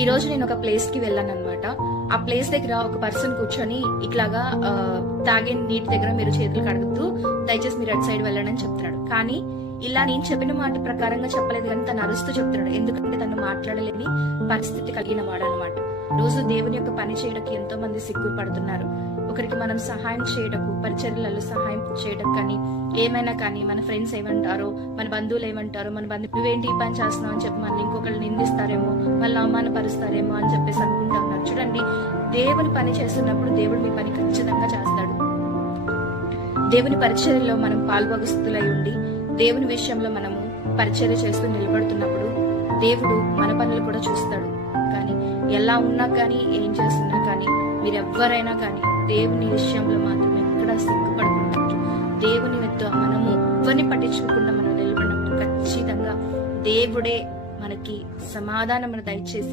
ఈ రోజు నేను ఒక ప్లేస్ కి వెళ్ళాను అనమాట. ఆ ప్లేస్ దగ్గర ఒక పర్సన్ కూర్చొని ఇట్లాగా తాగే నీటి దగ్గర మీరు చేతులు కడుగుతూ దయచేసి మీరు అటు సైడ్ వెళ్ళండి అని చెప్తున్నాడు. కానీ ఇలా నేను చెప్పిన మాట ప్రకారంగా చెప్పలేదు, కానీ తను అరుస్తూ చెప్తున్నాడు. ఎందుకంటే తను మాట్లాడలేని పరిస్థితి కలిగిన వాడు అనమాట. రోజు దేవుని యొక్క పని చేయడానికి ఎంతో మంది సిగ్గుపడుతున్నారు. ఒకరికి మనం సహాయం చేయటకు, పరిచర్యలలో సహాయం చేయడం కానీ ఏమైనా కానీ మన ఫ్రెండ్స్ ఏమంటారో, మన బంధువులు ఏమంటారో, మన బంధువు నువ్వేంటి ఈ పని చేస్తున్నావు అని చెప్పి మనల్ని ఇంకొకళ్ళు నిందిస్తారేమో, మళ్ళీ అవమానపరుస్తారేమో అని చెప్పేసి అనుకుంటా ఉన్నారు. చూడండి, దేవుని పని చేస్తున్నప్పుడు దేవుడు మీ పని ఖచ్చితంగా చేస్తాడు. దేవుని పరిచర్యలో మనం పాల్భాగస్తులై ఉండి దేవుని విషయంలో మనము పరిచర్య చేస్తూ నిలబడుతున్నప్పుడు దేవుడు మన పనులు కూడా చూస్తాడు. కానీ ఎలా ఉన్నా కానీ ఏం చేస్తున్నా కానీ మీరెవ్వరైనా కానీ దేవుని విషయంలో మాత్రం ఎక్కడ సిగ్గుపడకుండా దేవుని వద్ద మనము ఎవరిని పట్టించుకోకుండా మనం నిలబడినప్పుడు ఖచ్చితంగా దేవుడే మనకి సమాధానం దయచేసి